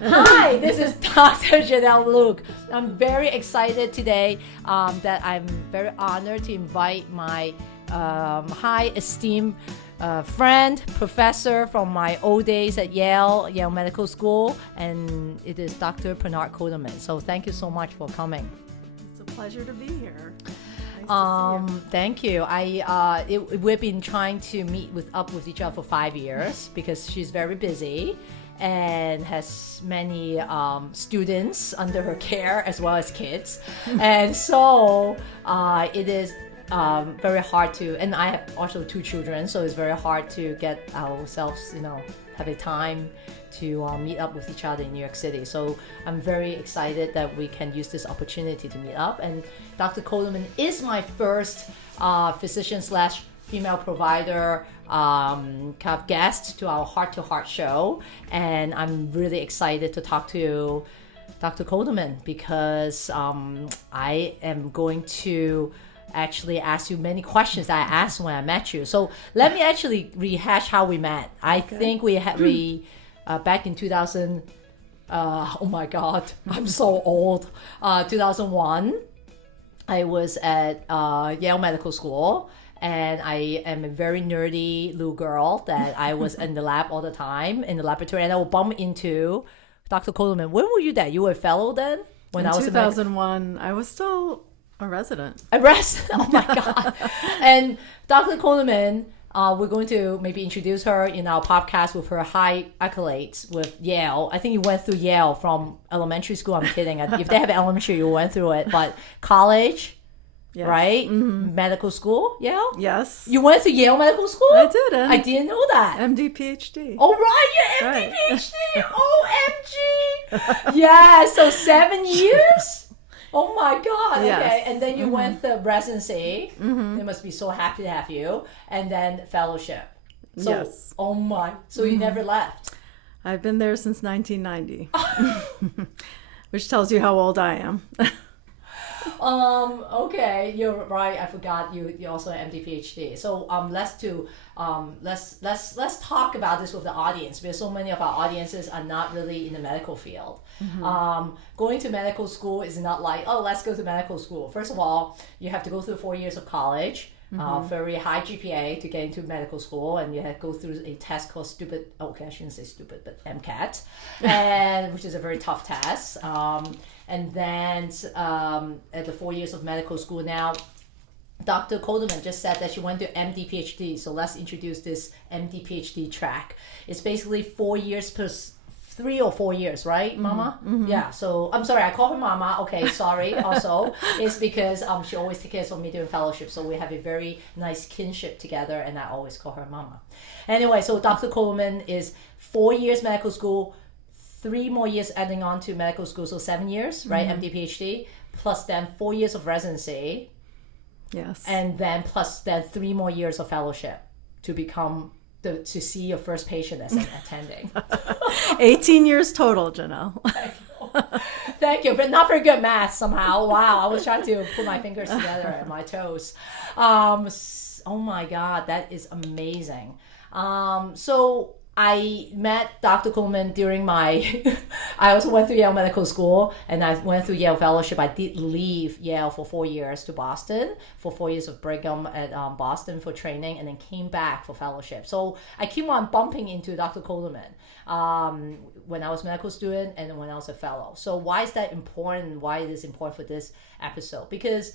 Hi, this is Dr. Janelle Luk. I'm very excited today that I'm very honored to invite my high esteemed friend, professor from my old days at Yale Medical School, and it is Dr. Pinar Kodaman. So thank you so much for coming. It's a pleasure to be here. Nice to see you. Thank you. We've been trying to meet up with each other for 5 years because she's very busy and has many students under her care as well as kids. And so it is very hard to, and I have also 2 children, so it's very hard to get ourselves, have a time to meet up with each other in New York City. So I'm very excited that we can use this opportunity to meet up. And Dr. Coleman is my first physician / female provider kind of guest to our Heart to Heart show. And I'm really excited to talk to Dr. Coleman because I am going to actually ask you many questions that I asked when I met you. So let me actually rehash how we met. I think we back in 2000, oh my God, I'm so old. 2001, I was at Yale Medical School, and I am a very nerdy little girl that I was in the lab all the time, in the laboratory, and I would bump into Dr. Coleman. When were you there? You were a fellow then? In 2001, I was still a resident. A resident? Oh my God. And Dr. Coleman, we're going to maybe introduce her in our podcast with her high accolades with Yale. I think you went through Yale from elementary school. I'm kidding. If they have elementary, you went through it. But college, yes. Right? Mm-hmm. Medical school, Yale? Yes. You went to Yale Medical School? I did. I didn't know that. MD, PhD. Oh, right. You're MD, PhD. OMG. Yeah, so 7 years? Oh my God! Yes. Okay, and then you went the residency. They must be so happy to have you, and then fellowship. So, yes. Oh my! So you never left. I've been there since 1990, which tells you how old I am. Okay, you're right. I forgot you also an MD PhD. So let's talk about this with the audience because so many of our audiences are not really in the medical field. Going to medical school is not like, oh, let's go to medical school. First of all, you have to go through 4 years of college, very high GPA to get into medical school, and you have to go through a test called I shouldn't say stupid, but MCAT, and which is a very tough test. And then at the 4 years of medical school now, Dr. Coleman just said that she went to MD PhD. So let's introduce this MD PhD track. It's basically 4 years plus 3 or 4 years, right, Mama? Mm-hmm. Yeah. So I'm sorry, I call her Mama. Okay, sorry. Also, it's because she always takes care of me during fellowship. So we have a very nice kinship together, and I always call her Mama. Anyway, so Dr. Coleman is 4 years medical school, 3 more years adding on to medical school, so 7 years, right? MD, PhD, plus then 4 years of residency. Yes. And then plus then 3 more years of fellowship to see your first patient as an attending. 18 years total, Janelle. Thank you, but not very good math somehow. Wow, I was trying to put my fingers together and my toes. Oh my God, that is amazing. So I met Dr. Coleman during I also went through Yale Medical School, and I went through Yale Fellowship. I did leave Yale for 4 years to Boston, for 4 years of Brigham at Boston for training, and then came back for fellowship. So I keep on bumping into Dr. Coleman when I was a medical student and when I was a fellow. So why is that important? Why it is important for this episode? Because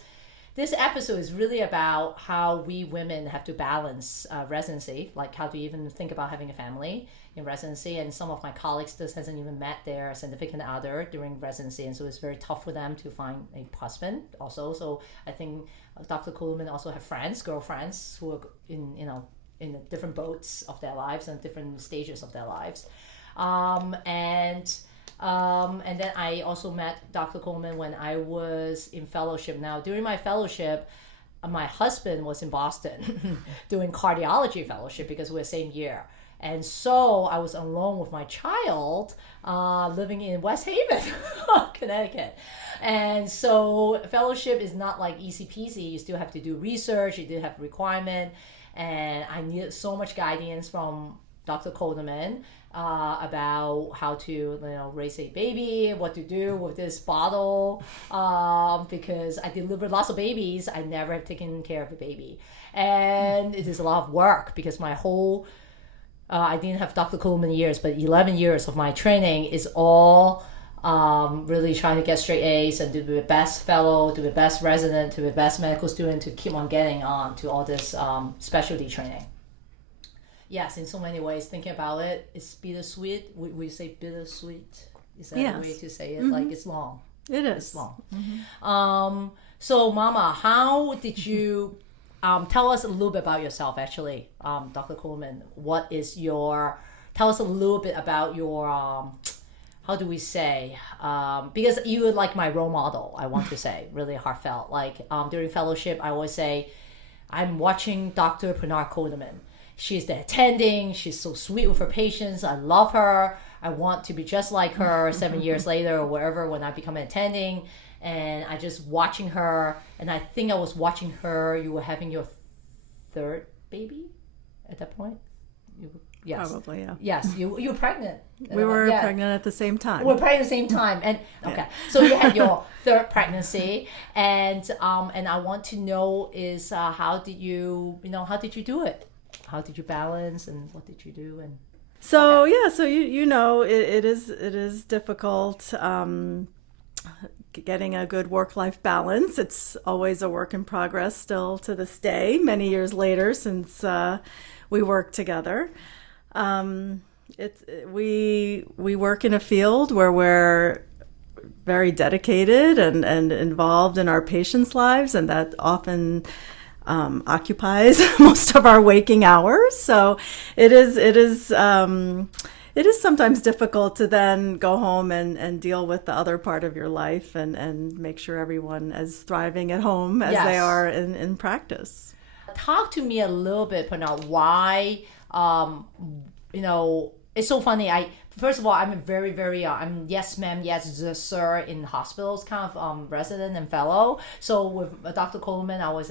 this episode is really about how we women have to balance residency, like how to even think about having a family in residency. And some of my colleagues just hasn't even met their significant other during residency, and so it's very tough for them to find a husband also. So I think Dr. Coleman also have girlfriends who are in different boats of their lives and different stages of their lives. And then I also met Dr. Coleman when I was in fellowship. Now, during my fellowship, my husband was in Boston doing cardiology fellowship because we're the same year. And so I was alone with my child living in West Haven, Connecticut. And so fellowship is not like easy peasy. You still have to do research. You do have requirement. And I needed so much guidance from Dr. Coleman about how to raise a baby, what to do with this bottle, because I delivered lots of babies. I never have taken care of a baby, and it is a lot of work because my whole I didn't have Dr. Coleman years, but 11 years of my training is all really trying to get straight A's and to be the best fellow, to be the best resident, to be the best medical student, to keep on getting on to all this specialty training. Yes, in so many ways, thinking about it, it's bittersweet. We say bittersweet. Is that a way to say it? Like it's long. It is. It's long. So, Mama, how did you tell us a little bit about yourself, actually, Dr. Coleman? Tell us a little bit about your, how do we say, because you were like my role model, I want to say, really heartfelt. Like during fellowship, I always say, I'm watching Dr. Pinar Kodaman. She's the attending. She's so sweet with her patients. I love her. I want to be just like her 7 years later or wherever when I become an attending. And I just watching her. And I think I was watching her. You were having your third baby at that point? Yes. Probably, yeah. Yes, you were pregnant. We were pregnant at the same time. We were pregnant at the same time. And okay, so you had your third pregnancy. And I want to know is how did you do it? How did you balance and what did you do? And so it is difficult getting a good work-life balance. It's always a work in progress still to this day, many years later since we worked together. We work in a field where we're very dedicated and involved in our patients' lives, and that often occupies most of our waking hours. So it is sometimes difficult to then go home and deal with the other part of your life and make sure everyone is thriving at home as they are in practice. Talk to me a little bit, Pinar, why, it's so funny. First of all, I'm a very, very, I'm yes ma'am, yes sir in hospitals kind of resident and fellow. So with Dr. Coleman, I was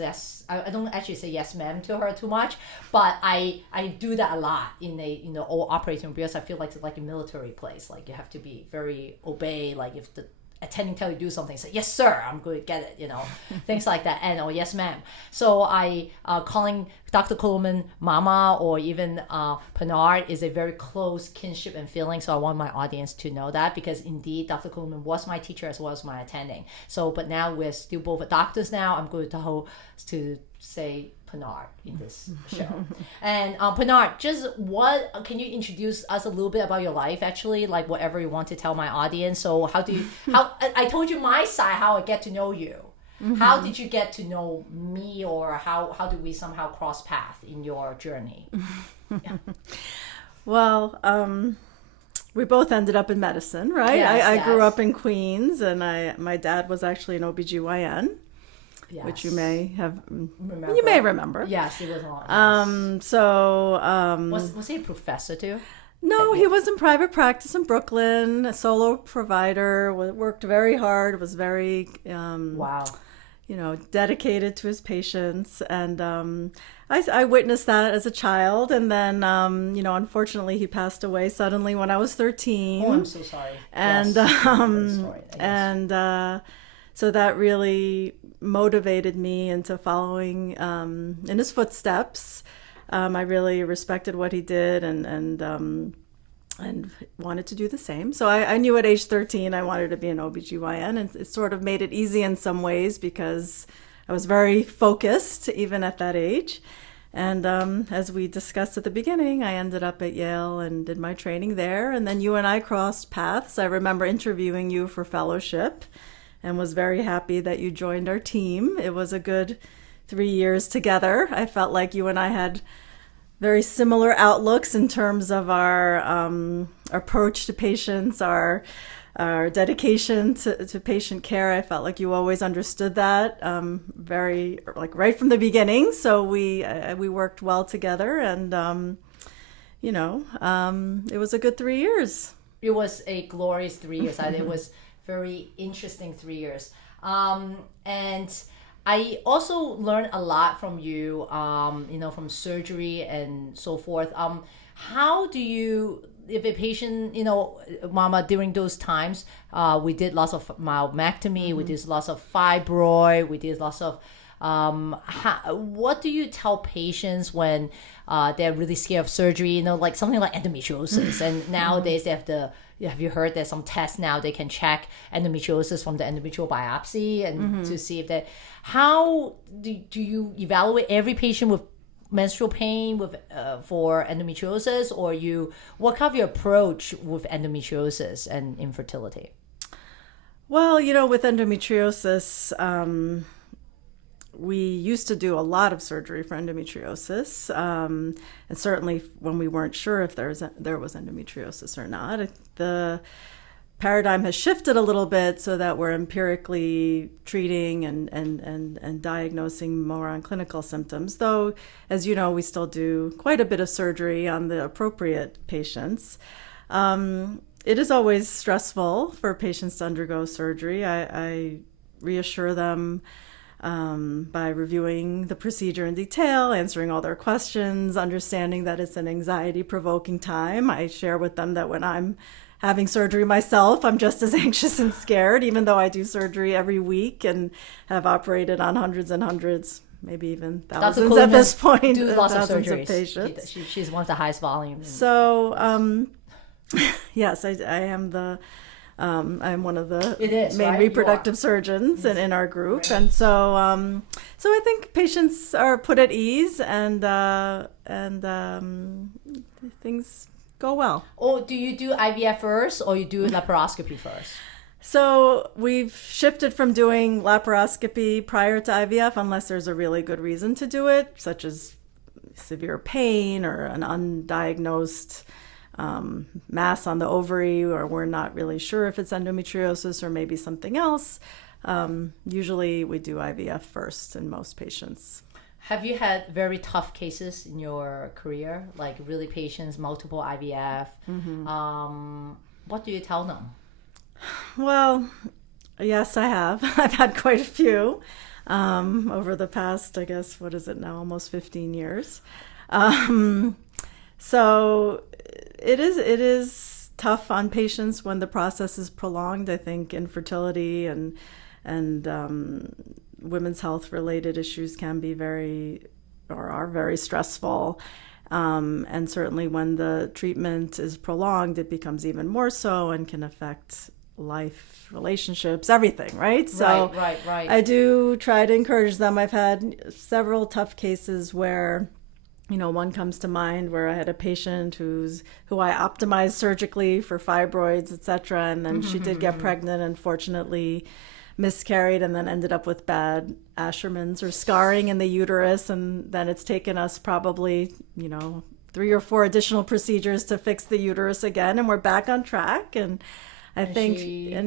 I don't actually say yes ma'am to her too much, but I do that a lot in a old operating room because I feel like it's like a military place. Like you have to be very obey. Like if the attending tell you to do something, say yes sir, I'm going to get it, things like that, and yes ma'am. So I calling Dr. Coleman mama or even Pinar is a very close kinship and feeling. So I want my audience to know that because indeed Dr. Coleman was my teacher as well as my attending. So but now we're still both doctors now. I'm going to say Pinar in this show. And Pinar, can you introduce us a little bit about your life actually, like whatever you want to tell my audience? So how I told you my side, how I get to know you. Mm-hmm. How did you get to know me, or how do we somehow cross paths in your journey? Yeah. Well, we both ended up in medicine, right? Yes, I grew up in Queens, and my dad was actually an OBGYN. Yes. Which you may remember. Yes, he was on. Was he a professor too? No, he was in private practice in Brooklyn, a solo provider, worked very hard, was very dedicated to his patients, and I witnessed that as a child, and then unfortunately he passed away suddenly when I was 13. Oh, I'm so sorry. And so that really motivated me into following in his footsteps. I really respected what he did and wanted to do the same. So I knew at age 13 I wanted to be an OBGYN, and it sort of made it easy in some ways because I was very focused even at that age. And as we discussed at the beginning, I ended up at Yale and did my training there. And then you and I crossed paths. I remember interviewing you for fellowship and was very happy that you joined our team. It was a good 3 years together. I felt like you and I had very similar outlooks in terms of our approach to patients, our dedication to patient care. I felt like you always understood that very right from the beginning. So we worked well together, and it was a good 3 years. It was a glorious 3 years. It was very interesting 3 years. And I also learned a lot from you, from surgery and so forth. How do you, if a patient, Mama, during those times, we did lots of myomectomy, we did lots of fibroid, we did lots of, what do you tell patients when they're really scared of surgery, like something like endometriosis, and nowadays they have you heard there's some tests now they can check endometriosis from the endometrial biopsy and to see if they, how do you evaluate every patient with menstrual pain with for endometriosis, or what kind of your approach with endometriosis and infertility? Well, with endometriosis, we used to do a lot of surgery for endometriosis, and certainly when we weren't sure if there was endometriosis or not. The paradigm has shifted a little bit so that we're empirically treating and diagnosing more on clinical symptoms, though, as you know, we still do quite a bit of surgery on the appropriate patients. It is always stressful for patients to undergo surgery. I reassure them by reviewing the procedure in detail, answering all their questions, understanding that it's an anxiety-provoking time. I share with them that when I'm having surgery myself, I'm just as anxious and scared, even though I do surgery every week and have operated on hundreds and hundreds, maybe even thousands at this point, do lots of thousands surgeries. Of patients. She's one of the highest volume. So, yes, I am I'm one of the main reproductive surgeons in our group, right. And so I think patients are put at ease and things go well. Or do you do IVF first, or you do laparoscopy first? So we've shifted from doing laparoscopy prior to IVF, unless there's a really good reason to do it, such as severe pain or an undiagnosed mass on the ovary, or we're not really sure if it's endometriosis or maybe something else. Usually we do IVF first in most patients. Have you had very tough cases in your career, like really patients, multiple IVF? What do you tell them? Well, yes, I have. I've had quite a few over the past, I guess, what is it now, almost 15 years. So it is tough on patients when the process is prolonged. I think infertility and women's health related issues can be are very stressful. And certainly when the treatment is prolonged, it becomes even more so and can affect life, relationships, everything, right? So right. I do try to encourage them. I've had several tough cases where, one comes to mind where I had a patient who I optimized surgically for fibroids, etc., and then she did get pregnant and fortunately miscarried and then ended up with bad Asherman's or scarring in the uterus, and then it's taken us probably 3 or 4 additional procedures to fix the uterus again, and we're back on track, and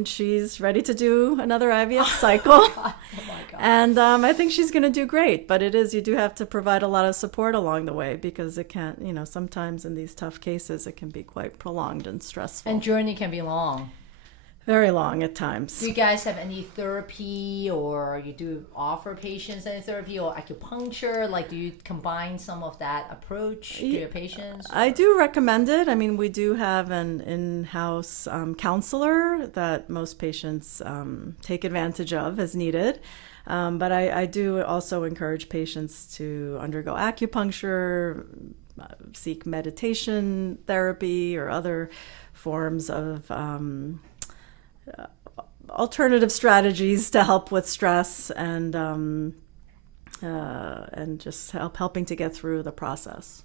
she's ready to do another IVF cycle. Oh my God. And I think she's going to do great, but you do have to provide a lot of support along the way, because it can't, sometimes in these tough cases it can be quite prolonged and stressful. And journey can be long. Very long at times. Do you guys have any therapy, or you do offer patients any therapy or acupuncture? Like, do you combine some of that approach to your patients? I do recommend it. I mean, we do have an in-house counselor that most patients take advantage of as needed. But I do also encourage patients to undergo acupuncture, seek meditation therapy, or other forms of alternative strategies to help with stress and just helping to get through the process.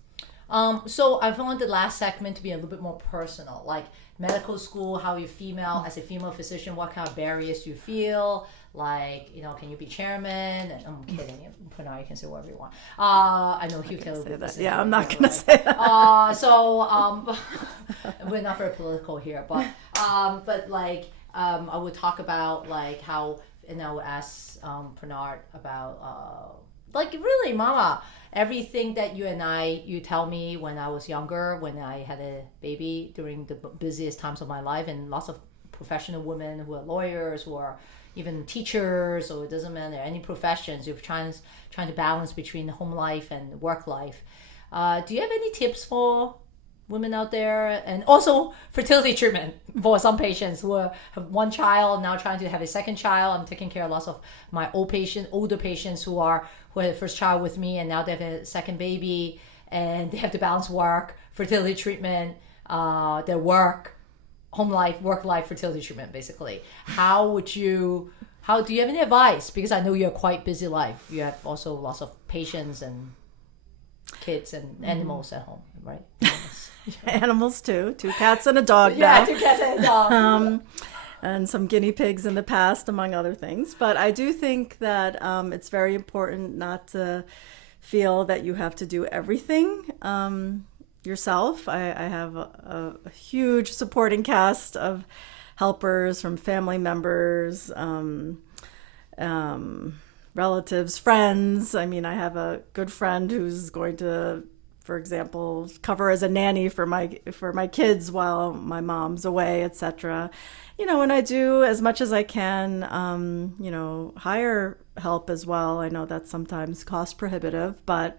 So I found the last segment to be a little bit more personal, like medical school, how you as a female physician, what kind of barriers do you feel? Like, can you be chairman? And I'm kidding. Pinar, you can say whatever you want. I know you can say that. Yeah, I'm not going to say that. So we're not very political here, but like, I would talk about like how, and I would ask Pinar about like, really, Mama, everything that you tell me when I was younger, when I had a baby during the busiest times of my life, and lots of professional women who are lawyers, who are even teachers, or it doesn't matter, any professions, you're trying to balance between home life and work life. Do you have any tips for women out there? And also fertility treatment for some patients who have one child, now trying to have a second child. I'm taking care of lots of my older patients who had a first child with me, and now they have a second baby, and they have to balance work, fertility treatment, their work, home life, work life, fertility treatment, basically. Do you have any advice? Because I know you have quite busy life. You have also lots of patients and kids and animals at home, right? Animals too. 2 cats and a dog now. Yeah, 2 cats and a dog. And some guinea pigs in the past, among other things. But I do think that it's very important not to feel that you have to do everything yourself. I have a huge supporting cast of helpers, from family members, relatives, friends. I mean, I have a good friend who's going to, for example, cover as a nanny for my kids while my mom's away, etc. And I do as much as I can, hire help as well. I know that's sometimes cost prohibitive, but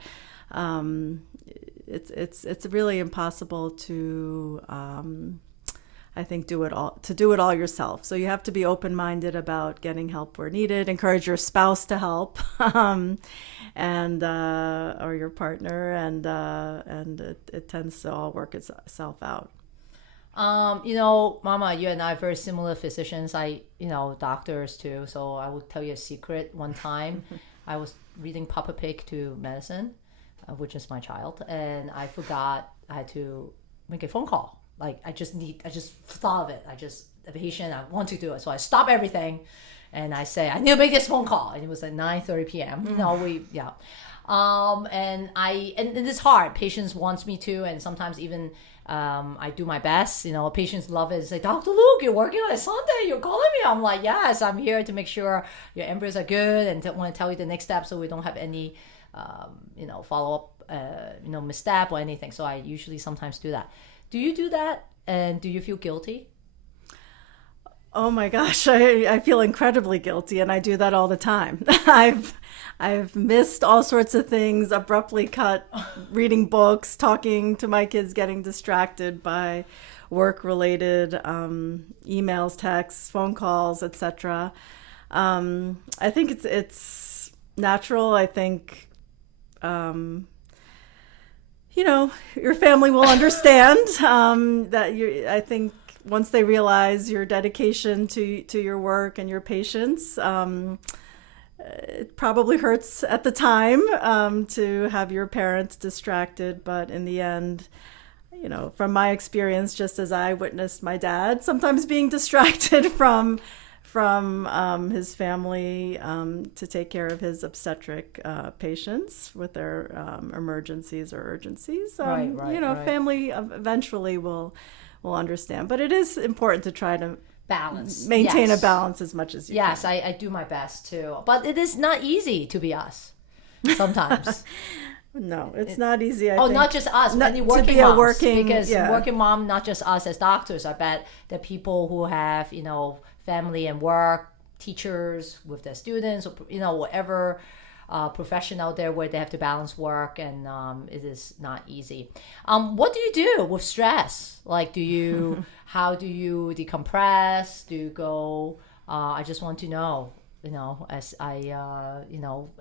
it's really impossible to I think do it all yourself. So you have to be open-minded about getting help where needed. Encourage your spouse to help, and or your partner, and it tends to all work itself out. Mama, you and I are very similar physicians. Doctors too. So I will tell you a secret. One time, I was reading Papa Pig to medicine, which is my child, and I forgot I had to make a phone call. Like, I just thought of it. The patient, I want to do it. So I stop everything and I say, I need to make this phone call. And it was at 9:30 p.m. And it's hard. Patients wants me to, and sometimes even I do my best. Patients love it. They say, Dr. Luk, you're working on a Sunday. You're calling me. I'm like, yes, I'm here to make sure your embryos are good, and want to tell you the next step so we don't have any, follow-up, misstep or anything. So I usually sometimes do that. Do you do that? And do you feel guilty? Oh my gosh, I feel incredibly guilty, and I do that all the time. I've missed all sorts of things, abruptly cut reading books, talking to my kids, getting distracted by work-related emails, texts, phone calls, etc. I think it's natural. I think your family will understand that I think once they realize your dedication to your work and your patients, it probably hurts at the time to have your parents distracted. But in the end, from my experience, just as I witnessed my dad sometimes being distracted from his family to take care of his obstetric patients with their emergencies or urgencies. Right. Family eventually will understand. But it is important to try to maintain a balance as much as you can. Yes, I do my best too. But it is not easy to be us sometimes. No, it's not easy. I think. Not just us, but the working moms. Working mom, not just us as doctors. I bet the people who have, family and work, teachers with their students, or, whatever profession out there where they have to balance work, and it is not easy. What do you do with stress? Like, how do you decompress? Do you go, I just want to know, as I,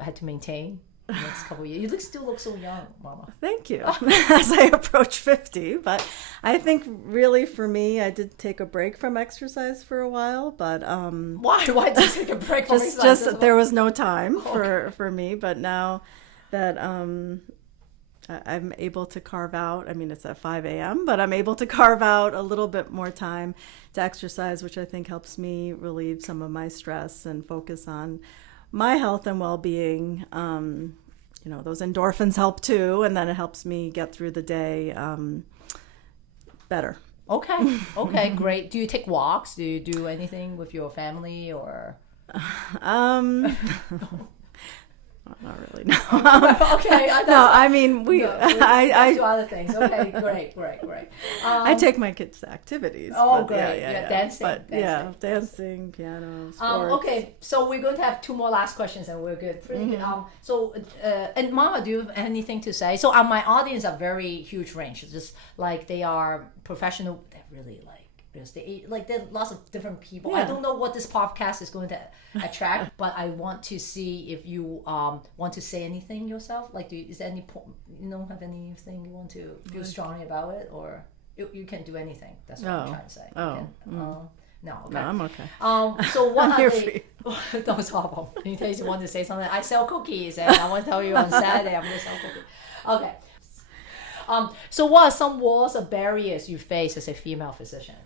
had to maintain the next couple of years. You still look so young, Mama. Thank you. As I approach 50, but I think really for me, I did take a break from exercise for a while, but why did you take a break from exercise? Just there was no time for me, but now that I'm able to carve out, it's at 5 a.m., but I'm able to carve out a little bit more time to exercise, which I think helps me relieve some of my stress and focus on my health and well-being. Those endorphins help too, and then it helps me get through the day better. Okay, great. Do you take walks? Do you do anything with your family or? Not really. No. Okay. No, I mean I do other things. Okay, great. I take my kids to activities. Oh, great. Dancing. But dancing, piano, sports. Okay, so we're going to have two more last questions and we're good. Pretty good. So, and Mama, do you have anything to say? So my audience are very huge range. It's just like they are professional. They're really like there are lots of different people. I don't know what this podcast is going to attract, but I want to see if you want to say anything yourself. Like, is there any have anything you want to feel strongly about it, or you can do anything? That's what I'm trying to say. No, okay. No, I'm okay. So what I'm are free. No problem. In case you want to say something, I sell cookies, and I want to tell you on Saturday I'm going to sell cookies. Okay. So what are some walls or barriers you face as a female physician?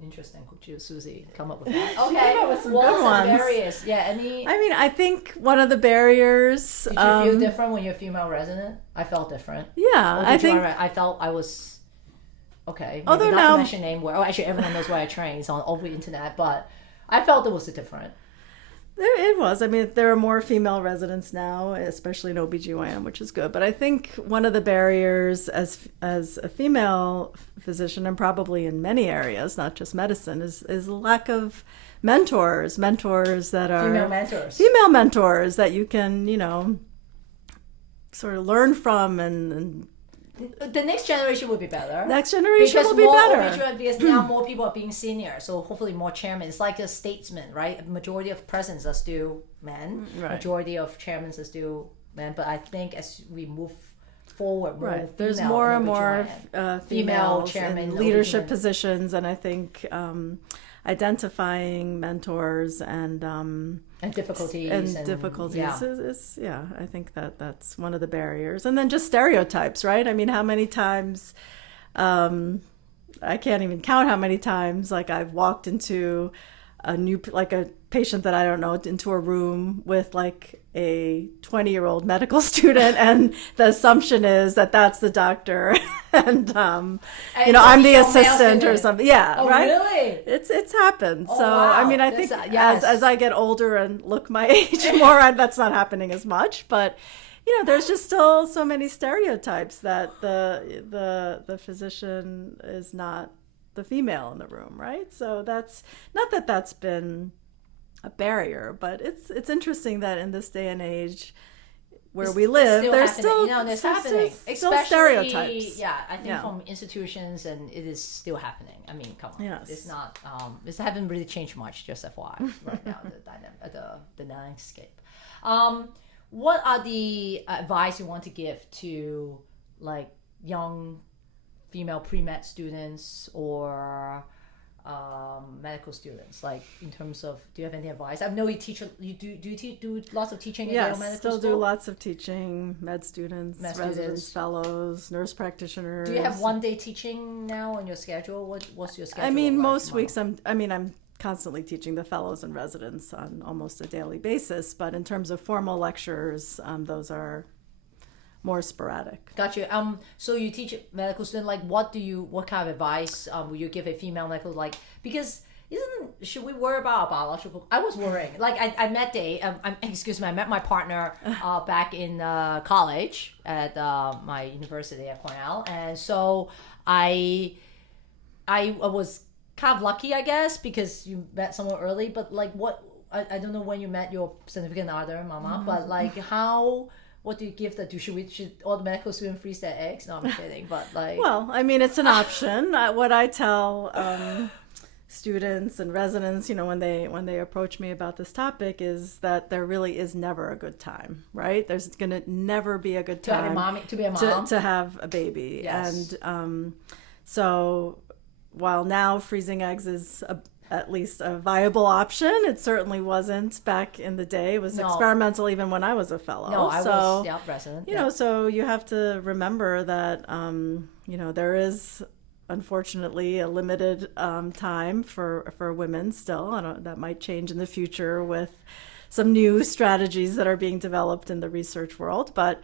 Interesting. Could you, Susie, come up with that? Okay. With some walls good ones. and barriers. Yeah. Any? I mean, I think one of the barriers. Did you feel different when you're a female resident? I felt different. Yeah, I think I felt I was. Okay. Although not now, to mention name where. Oh, actually, everyone knows where I train. It's on over the internet, but I felt it was different. It was. I mean, there are more female residents now, especially in OBGYN, which is good. But I think one of the barriers as a female physician, and probably in many areas, not just medicine, is a lack of mentors that are female mentors that you can, sort of learn from and the next generation will be better. Next generation will be better. Because now more people are being senior, so hopefully more chairmen. It's like a statesman, right? A majority of presidents are still men. Right. Majority of chairmen are still men. But I think as we move forward, there's more and more female chairmen in leadership positions, and I think identifying mentors and difficulties is I think that's one of the barriers. And then just stereotypes, right? I mean, how many times I can't even count how many times like I've walked into a patient that I don't know into a room with like a 20-year-old medical student, and the assumption is that that's the doctor, and I'm the assistant or something. Yeah, oh, right. Really? It's happened. Oh, so wow. I mean, I think as I get older and look my age more, that's not happening as much. But there's just still so many stereotypes that the physician is not the female in the room, right? So that's not that's been a barrier, but it's interesting that in this day and age where we live, there's still happening. Still stereotypes. Yeah, I think from institutions, and it is still happening. I mean, come on, it's not. This haven't really changed much. Just FYI, right now the landscape. What are the advice you want to give to like young female pre-med students or medical students, like in terms of, do you have any advice? I know you teach. You do lots of teaching in Yale Medical School? Still do lots of teaching. Med students, residents, fellows, nurse practitioners. Do you have one day teaching now on your schedule? What's your schedule? I mean, most weeks I'm constantly teaching the fellows and residents on almost a daily basis. But in terms of formal lectures, those are more sporadic. Got you. So you teach medical students, like what kind of advice will you give a female medical, like, because should we worry about biological? I was worrying. Like I met I met my partner back in college at my university at Cornell, and so I was kind of lucky, I guess, because you met someone early. But like, I don't know when you met your significant other, Mama, but like how. What do you give that to? Should all the medical students freeze their eggs? No, I'm kidding. But like, well, I mean, it's an option. What I tell students and residents, when they approach me about this topic, is that there really is never a good time, right? There's going to never be a good time to be a mom, to have a baby. Yes. And so while now freezing eggs is at least a viable option, it certainly wasn't back in the day. It was experimental even when I was a fellow. No, I was resident. So you have to remember that, there is unfortunately a limited time for women still. That might change in the future with some new strategies that are being developed in the research world. But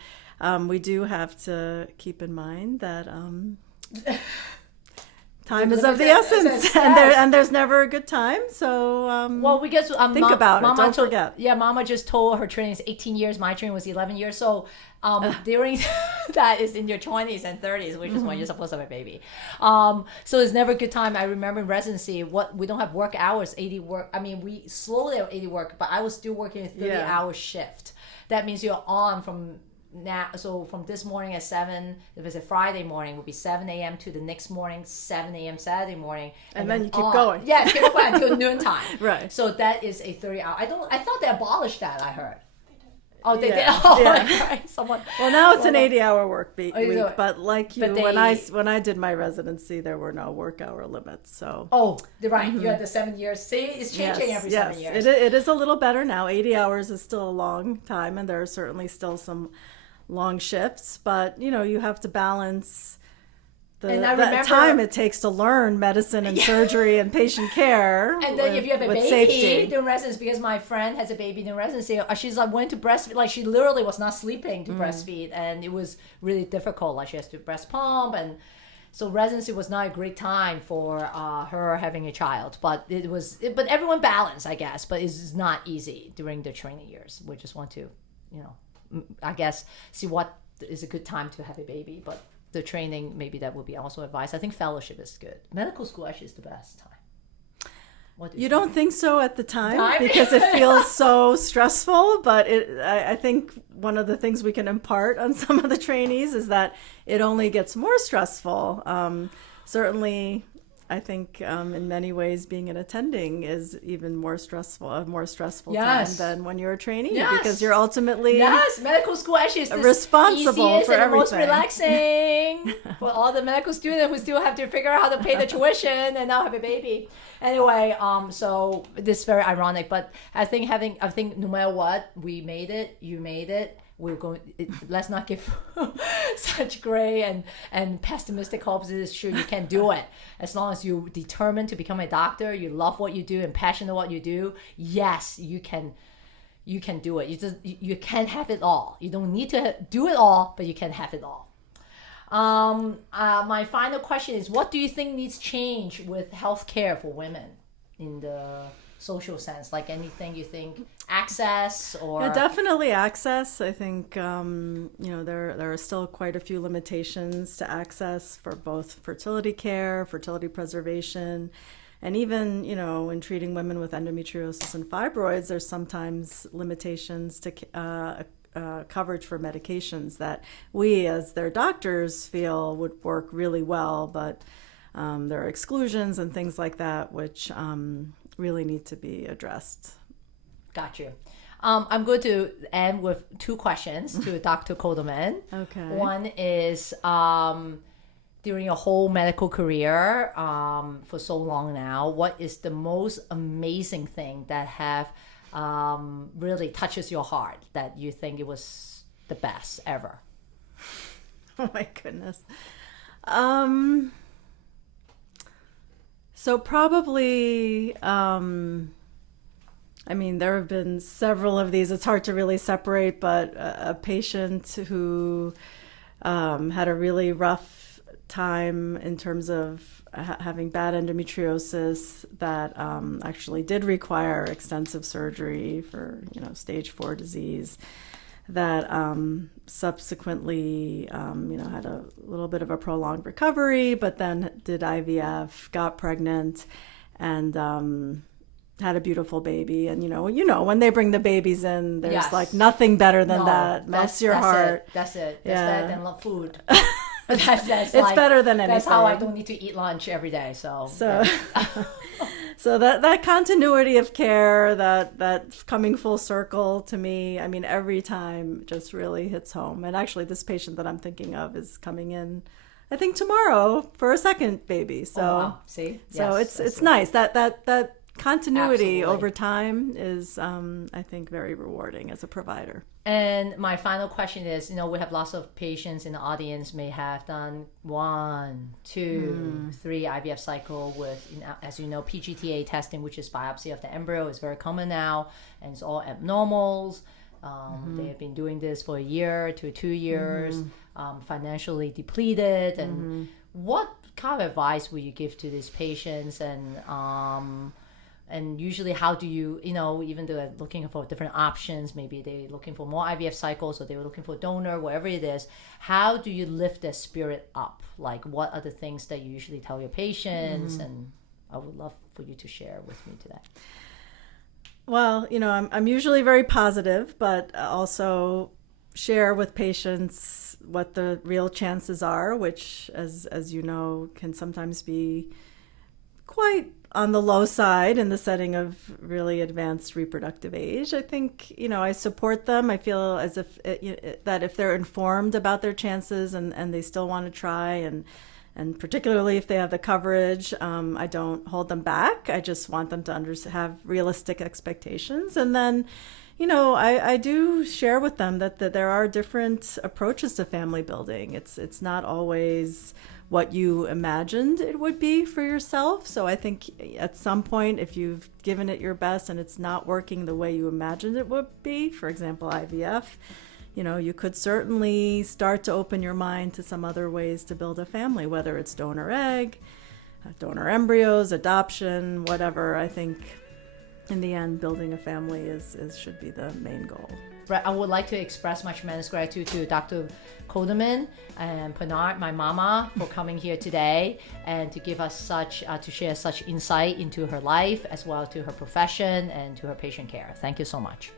we do have to keep in mind that time is of the essence, and there's never a good time. So well, we guess think about it. Don't forget. Yeah, Mama just told her training is 18 years. My training was 11 years. So during that is in your 20s and 30s, which is when you're supposed to have a baby. So it's never a good time. I remember in residency, we don't have work hours, 80 work. I mean, we slowly have 80 work, but I was still working a 30-hour shift. That means you're on from now, so from this morning at 7, if it's a Friday morning, it would be 7 a.m. to the next morning, 7 a.m. Saturday morning, and then you keep going. Yeah, keep going until noontime. Right. So that is a 30-hour. I thought they abolished that. I heard. Oh, they did. Oh, yeah. right. Someone. Well, now it's an 80-hour work week. So, but like you, when I did my residency, there were no work hour limits. So. Oh, right. You had the 7 years. See, it's changing every 7 years. It is a little better now. 80 hours is still a long time, and there are certainly still some long shifts. But you have to balance the time it takes to learn medicine and surgery and patient care. And then if you have a baby safety. during residency, because my friend has a baby during residency, she's like went to breastfeed, like she literally was not sleeping to breastfeed, and it was really difficult. Like she has to breast pump, and so residency was not a great time for her having a child. But but everyone balanced, I guess. But it's not easy during the training years. We just want to, I guess, see what is a good time to have a baby, but. The training, maybe that would be also advice. I think fellowship is good. Medical school actually is the best time. You don't think so at the time? Because it feels so stressful, but I think one of the things we can impart on some of the trainees is that it only gets more stressful. Certainly, I think in many ways being an attending is even more stressful, time than when you're a trainee, because you're ultimately medical school actually is responsible for everything. The most relaxing for all the medical students who still have to figure out how to pay the tuition and now have a baby. Anyway, so this is very ironic, but I think no matter what, we made it, you made it. Let's not give such gray and pessimistic hopes. It's sure you can do it as long as you're determined to become a doctor. You love what you do and passionate what you do. Yes, you can do it. You can have it all. You don't need to do it all, but you can have it all. My final question is: what do you think needs change with healthcare for women in the social sense? Like anything you think, access or definitely access. I think there are still quite a few limitations to access for both fertility care, fertility preservation, and even in treating women with endometriosis and fibroids, there's sometimes limitations to coverage for medications that we as their doctors feel would work really well, but there are exclusions and things like that which really need to be addressed. Got you. I'm going to end with 2 questions to Dr. Kodaman. Okay. One is, during your whole medical career, for so long now, what is the most amazing thing that have really touches your heart that you think it was the best ever? Oh my goodness. So probably, there have been several of these. It's hard to really separate, but a patient who had a really rough time in terms of having bad endometriosis that actually did require extensive surgery for, stage 4 disease, that subsequently, had a little bit of a prolonged recovery, but then did IVF, got pregnant, and had a beautiful baby. And when they bring the babies in, there's like nothing better than that. Melts your heart. That's it. That's better than food. It's better than anything. That's how I don't need to eat lunch every day. So So that continuity of care, that coming full circle to me, every time just really hits home. And actually, this patient that I'm thinking of is coming in, I think, tomorrow for a second baby. So, wow. See? So yes, it's nice that continuity Absolutely. over time is, I think, very rewarding as a provider. And my final question is, we have lots of patients in the audience may have done 1, 2, 3 IVF cycle with, as you know, PGTA testing, which is biopsy of the embryo, is very common now, and it's all abnormals. They have been doing this for a year to 2 years, financially depleted. And what kind of advice would you give to these patients? And usually, how do you, even though they're looking for different options, maybe they're looking for more IVF cycles or they were looking for a donor, whatever it is, how do you lift their spirit up? Like, what are the things that you usually tell your patients? And I would love for you to share with me today. Well, I'm usually very positive, but also share with patients what the real chances are, which, as you know, can sometimes be quite on the low side in the setting of really advanced reproductive age. I think, I support them. I feel as if that if they're informed about their chances and they still want to try, and particularly if they have the coverage, I don't hold them back. I just want them to have realistic expectations. And then, I do share with them that there are different approaches to family building. It's not always what you imagined it would be for yourself. So I think at some point, if you've given it your best and it's not working the way you imagined it would be, for example, IVF, you could certainly start to open your mind to some other ways to build a family, whether it's donor egg, donor embryos, adoption, whatever. I think in the end, building a family should be the main goal. I would like to express my tremendous gratitude to Dr. Kodaman and Pinar, my mama, for coming here today and to give us to share such insight into her life as well to her profession and to her patient care. Thank you so much.